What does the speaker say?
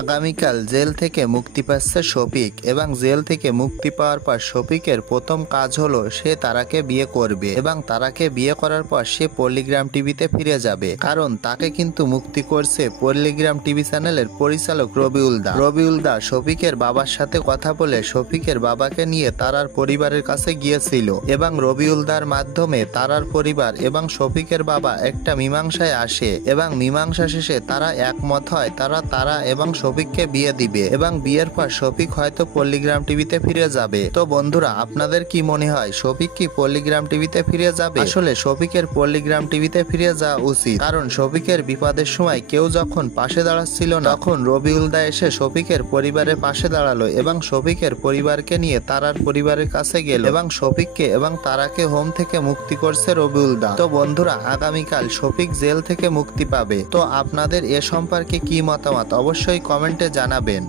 আগামীকাল জেল থেকে মুক্তি পাচ্ছে শফিক এবং জেল থেকে মুক্তি পাওয়ার পর শফিকের প্রথম কাজ হলো সে তারাকে বিয়ে করবে এবং তারাকে বিয়ে করার পর সে পল্লিগ্রাম টিভিতে ফিরে যাবে। কারণ তাকে কিন্তু মুক্তি করছে পল্লিগ্রাম টিভি চ্যানেলের পরিচালক রবিউল দা। রবিউল দা শফিকের বাবার সাথে কথা বলে শফিকের বাবাকে নিয়ে তারার পরিবারের কাছে গিয়েছিল এবং রবিউল দার মাধ্যমে তারার পরিবার এবং শফিকের বাবা একটা মীমাংসায় আসে এবং মীমাংসা শেষে তারা একমত হয়, তারা তারা এবং শফিককে বিয়ে দিবে এবং বিয়ের পর শফিক হয়তো পল্লিগ্রাম টিভিতে ফিরে যাবে। তো বন্ধুরা, আপনাদের কি মনে হয়, শফিক কি পল্লিগ্রাম টিভিতে ফিরে যাবে? আসলে শফিকের পল্লিগ্রাম টিভিতে ফিরে যাওয়া উচিত, কারণ শফিকের বিপদের সময় কেউ যখন পাশে দাঁড়াচ্ছিল না, তখন রবিউল দা এসে শফিকের পরিবারের পাশে দাঁড়াল এবং শফিকের পরিবারকে নিয়ে তারার পরিবারের কাছে গেল এবং শফিককে এবং তারাকে হোম থেকে মুক্তি করছে রবিউল দা। তো বন্ধুরা, আগামীকাল শফিক জেল থেকে মুক্তি পাবে। তো আপনাদের এ সম্পর্কে কি মতামত? অবশ্যই কমেন্টে জানাবেন।